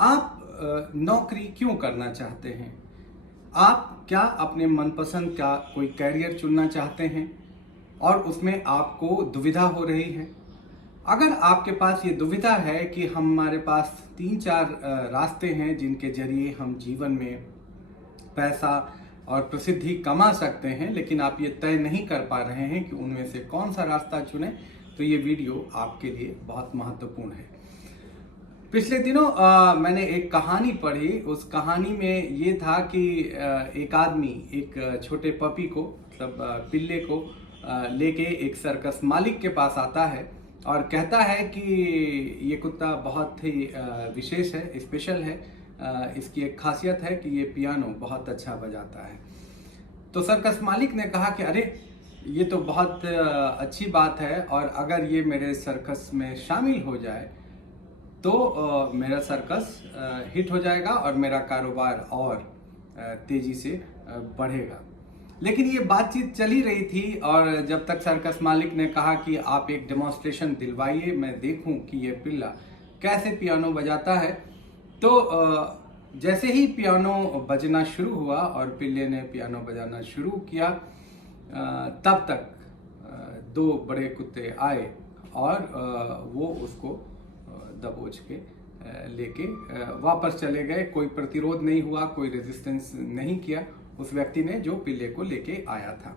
आप नौकरी क्यों करना चाहते हैं? आप क्या अपने मनपसंद का कोई करियर चुनना चाहते हैं और उसमें आपको दुविधा हो रही है? अगर आपके पास ये दुविधा है कि हमारे पास 3-4 रास्ते हैं जिनके ज़रिए हम जीवन में पैसा और प्रसिद्धि कमा सकते हैं, लेकिन आप ये तय नहीं कर पा रहे हैं कि उनमें से कौन-सा रास्ता चुनें, तो ये वीडियो आपके लिए बहुत महत्वपूर्ण है। पिछले दिनों मैंने एक कहानी पढ़ी। उस कहानी में ये था कि एक आदमी एक छोटे पपी को मतलब पिल्ले को लेके एक सर्कस मालिक के पास आता है और कहता है कि ये कुत्ता बहुत ही विशेष है, स्पेशल है। इसकी एक खासियत है कि ये पियानो बहुत अच्छा बजाता है। तो सर्कस मालिक ने कहा कि अरे, ये तो बहुत अच्छी बात है और अगर ये मेरे सर्कस में शामिल हो जाए तो मेरा सर्कस हिट हो जाएगा और मेरा कारोबार और तेजी से बढ़ेगा। लेकिन ये बातचीत चली रही थी और जब तक सर्कस मालिक ने कहा कि आप एक डेमोन्स्ट्रेशन दिलवाइए, मैं देखूं कि ये पिल्ला कैसे पियानो बजाता है। तो जैसे ही पियानो बजना शुरू हुआ और पिल्ले ने पियानो बजाना शुरू किया, तब तक दो बड़े कुत्ते आए और वो उसको दबोच के लेके वापस चले गए। कोई प्रतिरोध नहीं हुआ, कोई रेजिस्टेंस नहीं किया उस व्यक्ति ने जो पिल्ले को लेके आया था।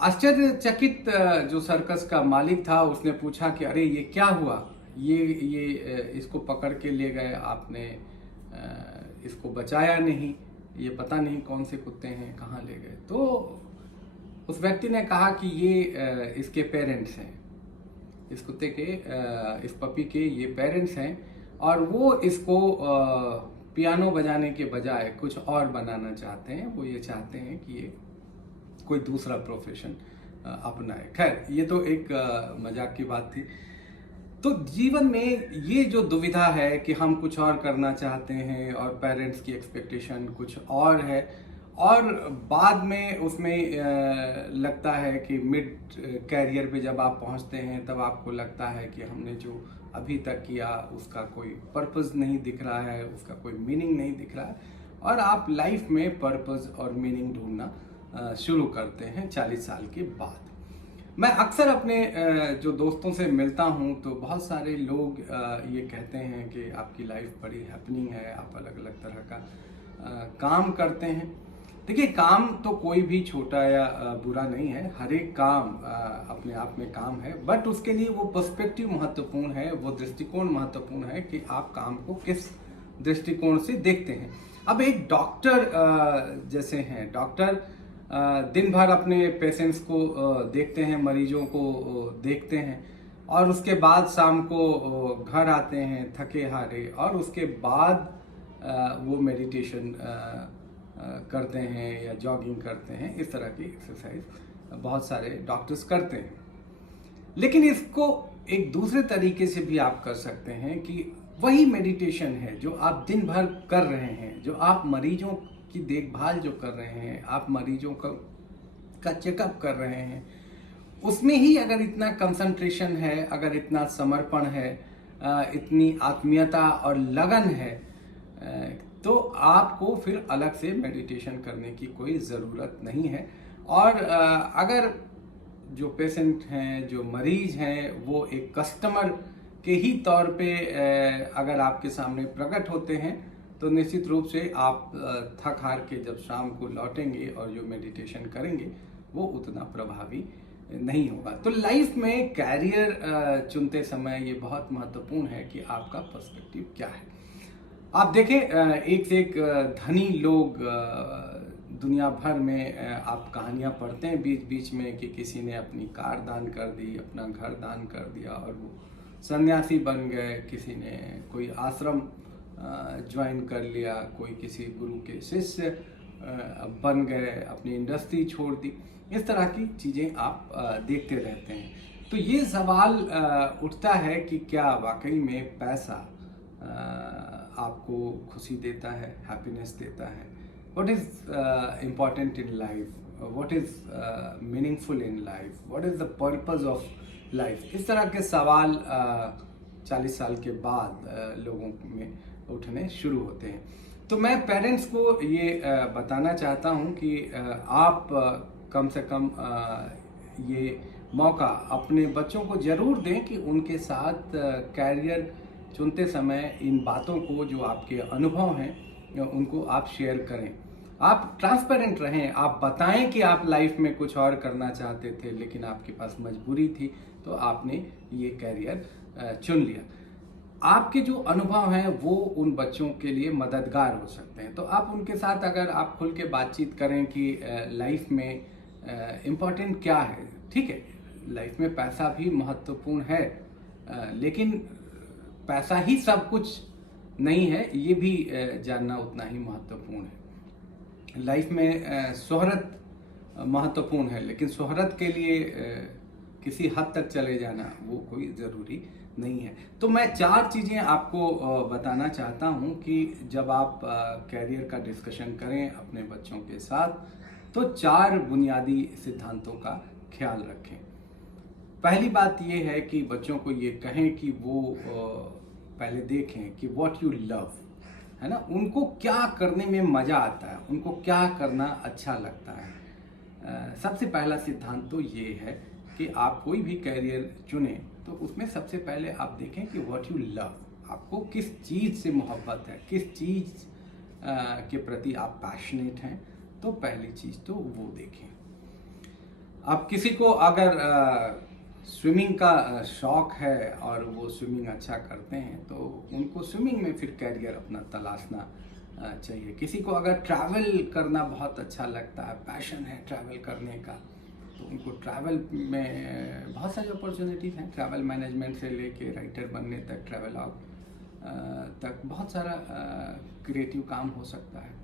आश्चर्यचकित जो सर्कस का मालिक था उसने पूछा कि अरे, ये क्या हुआ? ये इसको पकड़ के ले गए आपने, इसको बचाया नहीं, ये पता नहीं कौन से कुत्ते हैं, कहाँ ले गए? तो उस व्यक्ति ने कहा कि ये इसके पेरेंट्स हैं, इस कुत्ते के, इस पपी के ये पेरेंट्स हैं और वो इसको पियानो बजाने के बजाय कुछ और बनाना चाहते हैं। वो ये चाहते हैं कि ये कोई दूसरा प्रोफेशन अपनाए। खैर, ये तो एक मजाक की बात थी। तो जीवन में ये जो दुविधा है कि हम कुछ और करना चाहते हैं और पेरेंट्स की एक्सपेक्टेशन कुछ और है और बाद में उसमें लगता है कि मिड कैरियर पे जब आप पहुंचते हैं तब आपको लगता है कि हमने जो अभी तक किया उसका कोई पर्पस नहीं दिख रहा है, उसका कोई मीनिंग नहीं दिख रहा है और आप लाइफ में पर्पस और मीनिंग ढूंढना शुरू करते हैं 40 साल के बाद। मैं अक्सर अपने जो दोस्तों से मिलता हूं तो बहुत सारे लोग ये कहते हैं कि आपकी लाइफ बड़ी हैपनिंग है, आप अलग अलग तरह का काम करते हैं। देखिए, काम तो कोई भी छोटा या बुरा नहीं है, हर एक काम अपने आप में काम है, बट उसके लिए वो पर्सपेक्टिव महत्वपूर्ण है, वो दृष्टिकोण महत्वपूर्ण है कि आप काम को किस दृष्टिकोण से देखते हैं। अब एक डॉक्टर जैसे हैं, डॉक्टर दिन भर अपने पेशेंट्स को देखते हैं, मरीजों को देखते हैं और उसके बाद शाम को घर आते हैं थके हारे और उसके बाद वो मेडिटेशन करते हैं या जॉगिंग करते हैं। इस तरह की एक्सरसाइज बहुत सारे डॉक्टर्स करते हैं। लेकिन इसको एक दूसरे तरीके से भी आप कर सकते हैं कि वही मेडिटेशन है जो आप दिन भर कर रहे हैं, जो आप मरीजों की देखभाल जो कर रहे हैं, आप मरीजों का चेकअप कर रहे हैं, उसमें ही अगर इतना कंसंट्रेशन है, अगर इतना समर्पण है, इतनी आत्मीयता और लगन है, तो आपको फिर अलग से मेडिटेशन करने की कोई ज़रूरत नहीं है। और अगर जो पेशेंट हैं, जो मरीज हैं, वो एक कस्टमर के ही तौर पे अगर आपके सामने प्रकट होते हैं तो निश्चित रूप से आप थक हार के जब शाम को लौटेंगे और जो मेडिटेशन करेंगे वो उतना प्रभावी नहीं होगा। तो लाइफ में कैरियर चुनते समय ये बहुत महत्वपूर्ण है कि आपका पर्सपेक्टिव क्या है। आप देखें, एक से एक धनी लोग दुनिया भर में आप कहानियां पढ़ते हैं बीच बीच में कि किसी ने अपनी कार दान कर दी, अपना घर दान कर दिया और वो सन्यासी बन गए, किसी ने कोई आश्रम ज्वाइन कर लिया, कोई किसी गुरु के शिष्य बन गए, अपनी इंडस्ट्री छोड़ दी। इस तरह की चीज़ें आप देखते रहते हैं। तो ये सवाल उठता है कि क्या वाकई में पैसा आपको खुशी देता है, हैप्पीनेस देता है? What is important in life, what is meaningful in life, what is the purpose of life? इस तरह के सवाल 40 साल के बाद लोगों में उठने शुरू होते हैं। तो मैं पेरेंट्स को ये बताना चाहता हूँ कि आप कम से कम ये मौका अपने बच्चों को ज़रूर दें कि उनके साथ कैरियर चुनते समय इन बातों को, जो आपके अनुभव हैं, उनको आप शेयर करें। आप ट्रांसपेरेंट रहें, आप बताएं कि आप लाइफ में कुछ और करना चाहते थे लेकिन आपके पास मजबूरी थी, तो आपने ये कैरियर चुन लिया। आपके जो अनुभव हैं वो उन बच्चों के लिए मददगार हो सकते हैं। तो आप उनके साथ अगर आप खुल के बातचीत करें कि लाइफ में इम्पोर्टेंट क्या है, ठीक है, लाइफ में पैसा भी महत्वपूर्ण है, लेकिन पैसा ही सब कुछ नहीं है, ये भी जानना उतना ही महत्वपूर्ण है। लाइफ में शोहरत महत्वपूर्ण है, लेकिन शोहरत के लिए किसी हद तक चले जाना वो कोई ज़रूरी नहीं है। तो मैं 4 चीज़ें आपको बताना चाहता हूँ कि जब आप कैरियर का डिस्कशन करें अपने बच्चों के साथ, तो 4 बुनियादी सिद्धांतों का ख्याल रखें। पहली बात ये है कि बच्चों को ये कहें कि वो पहले देखें कि व्हाट यू लव, है ना, उनको क्या करने में मज़ा आता है, उनको क्या करना अच्छा लगता है। सबसे पहला सिद्धांत तो ये है कि आप कोई भी कैरियर चुनें तो उसमें सबसे पहले आप देखें कि व्हाट यू लव, आपको किस चीज़ से मोहब्बत है, किस चीज़ के प्रति आप पैशनेट हैं। तो पहली चीज़ तो वो देखें। अब किसी को अगर स्विमिंग का शौक़ है और वो स्विमिंग अच्छा करते हैं तो उनको स्विमिंग में फिर कैरियर अपना तलाशना चाहिए। किसी को अगर ट्रैवल करना बहुत अच्छा लगता है, पैशन है ट्रैवल करने का, तो उनको ट्रैवल में बहुत सारी अपॉर्चुनिटीज़ हैं। ट्रैवल मैनेजमेंट से लेके राइटर बनने तक, ट्रैवल तक बहुत सारा क्रिएटिव काम हो सकता है।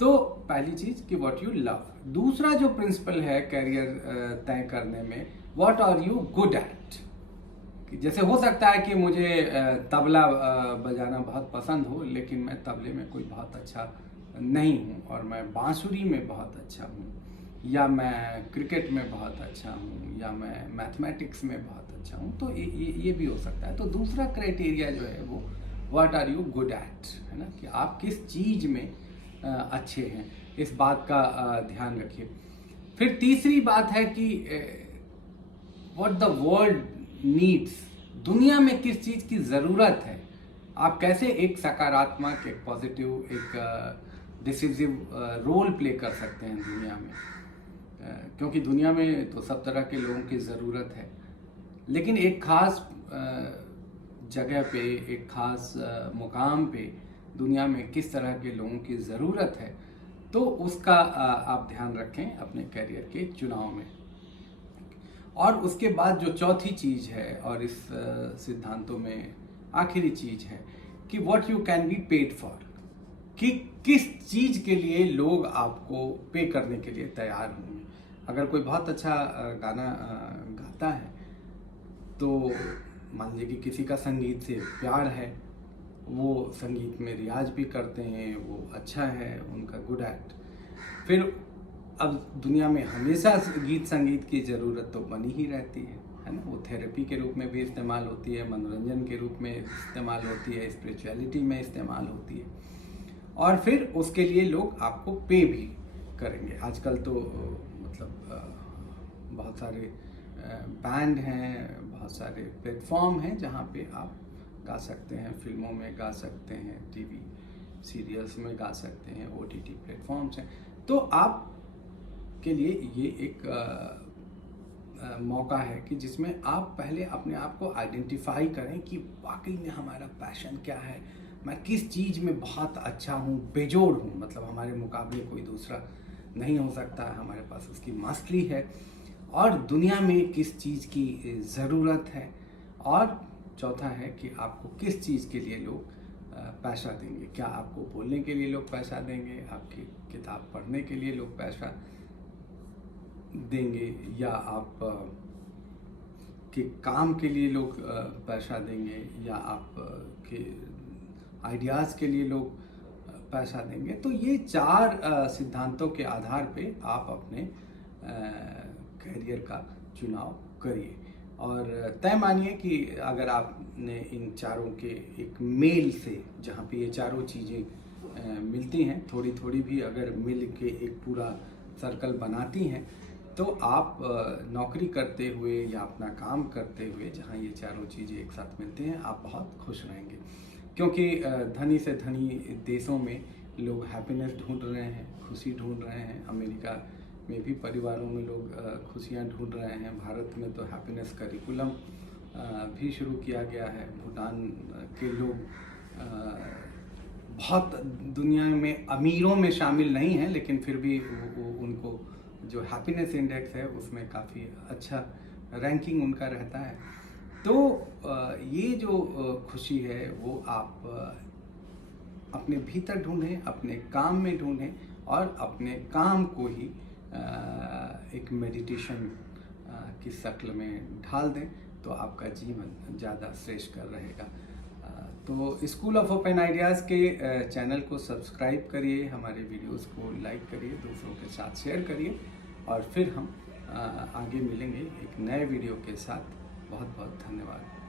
तो पहली चीज़ कि व्हाट यू लव। दूसरा जो प्रिंसिपल है कैरियर तय करने में, what are you good at. जैसे हो सकता है कि मुझे तबला बजाना बहुत पसंद हो, लेकिन मैं तबले में कोई बहुत अच्छा नहीं हूँ, और मैं बांसुरी में बहुत अच्छा हूँ, या मैं क्रिकेट में बहुत अच्छा हूँ, या मैं मैथमेटिक्स में बहुत अच्छा हूँ। तो ये भी हो सकता है। तो दूसरा क्राइटेरिया जो है वो what are you good at, है ना, कि आप किस चीज़ में अच्छे हैं, इस बात का ध्यान रखिए। फिर तीसरी बात है कि व्हाट द वर्ल्ड नीड्स, दुनिया में किस चीज़ की ज़रूरत है। आप कैसे एक सकारात्मक, एक पॉजिटिव, एक डिसिसिव रोल प्ले कर सकते हैं दुनिया में, क्योंकि दुनिया में तो सब तरह के लोगों की ज़रूरत है, लेकिन एक ख़ास जगह पे, एक ख़ास मुकाम पे दुनिया में किस तरह के लोगों की ज़रूरत है, तो उसका आप ध्यान रखें अपने करियर के चुनाव में। और उसके बाद जो चौथी चीज़ है, और इस सिद्धांतों में आखिरी चीज़ है, कि what you can be paid for, कि किस चीज़ के लिए लोग आपको पे करने के लिए तैयार होंगे। अगर कोई बहुत अच्छा गाना गाता है, तो मान लीजिए कि किसी का संगीत से प्यार है, वो संगीत में रियाज भी करते हैं, वो अच्छा है, उनका गुड एक्ट। फिर अब दुनिया में हमेशा गीत संगीत की ज़रूरत तो बनी ही रहती है ना। वो थेरेपी के रूप में भी इस्तेमाल होती है, मनोरंजन के रूप में इस्तेमाल होती है, स्पिरिचुअलिटी में इस्तेमाल होती है, और फिर उसके लिए लोग आपको पे भी करेंगे। आजकल तो मतलब बहुत सारे बैंड हैं, बहुत सारे प्लेटफॉर्म हैं जहाँ पे आप गा सकते हैं, फिल्मों में गा सकते हैं, टीवी सीरियल्स में गा सकते हैं, ओटीटी प्लेटफॉर्म्स हैं। तो आप के लिए ये एक मौका है कि जिसमें आप पहले अपने आप को आइडेंटिफाई करें कि वाकई में हमारा पैशन क्या है, मैं किस चीज़ में बहुत अच्छा हूँ, बेजोड़ हूँ, मतलब हमारे मुकाबले कोई दूसरा नहीं हो सकता, हमारे पास उसकी मास्टरी है, और दुनिया में किस चीज़ की ज़रूरत है। और चौथा है कि आपको किस चीज़ के लिए लोग पैसा देंगे। क्या आपको बोलने के लिए लोग पैसा देंगे, आपकी किताब पढ़ने के लिए लोग पैसा देंगे, या आप के काम के लिए लोग पैसा देंगे, या आप के आइडियाज़ के लिए लोग पैसा देंगे। तो ये 4 सिद्धांतों के आधार पे आप अपने करियर का चुनाव करिए। और तय मानिए कि अगर आपने इन चारों के एक मेल से, जहाँ पे ये चारों चीज़ें मिलती हैं, थोड़ी थोड़ी भी अगर मिल के एक पूरा सर्कल बनाती हैं, तो आप नौकरी करते हुए या अपना काम करते हुए जहाँ ये चारों चीज़ें एक साथ मिलती हैं, आप बहुत खुश रहेंगे। क्योंकि धनी से धनी देशों में लोग हैप्पीनेस ढूंढ रहे हैं, खुशी ढूंढ रहे हैं। अमेरिका में भी परिवारों में लोग खुशियाँ ढूंढ रहे हैं। भारत में तो हैप्पीनेस करिकुलम भी शुरू किया गया है। भूटान के लोग बहुत दुनिया में अमीरों में शामिल नहीं हैं, लेकिन फिर भी उनको जो हैप्पीनेस इंडेक्स है उसमें काफ़ी अच्छा रैंकिंग उनका रहता है। तो ये जो खुशी है वो आप अपने भीतर ढूंढें, अपने काम में ढूंढें और अपने काम को ही एक मेडिटेशन की शक्ल में ढाल दें, तो आपका जीवन ज़्यादा श्रेष्ठकर रहेगा। तो स्कूल ऑफ ओपन आइडियाज़ के चैनल को सब्सक्राइब करिए, हमारे वीडियोस को लाइक करिए, दूसरों के साथ शेयर करिए, और फिर हम आगे मिलेंगे एक नए वीडियो के साथ। बहुत बहुत धन्यवाद।